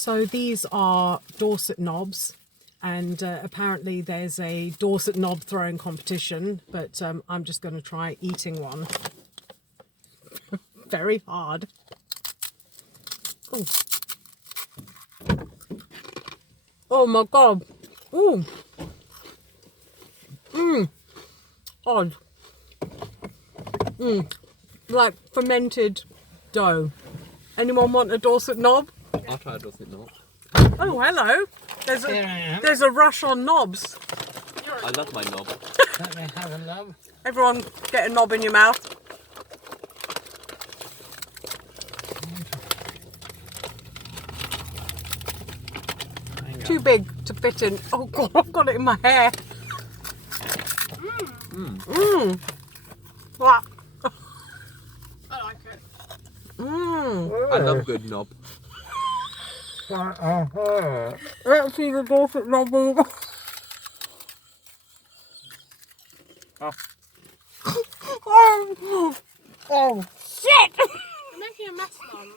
So these are Dorset knobs, and apparently there's a Dorset knob throwing competition, but I'm just going to try eating one. Very hard. Ooh. Oh my god. Ooh. Odd. Like fermented dough. Anyone want a Dorset knob? I'll try a Dorset knob. Oh, hello. There's a rush on knobs. I love my knob. Let me have a knob. Everyone get a knob in your mouth. Too big to fit in. Oh god, I've got it in my hair. What? I like it. I love good knob. Let's see the Dorset knob. Oh shit! You're making a mess, Mum.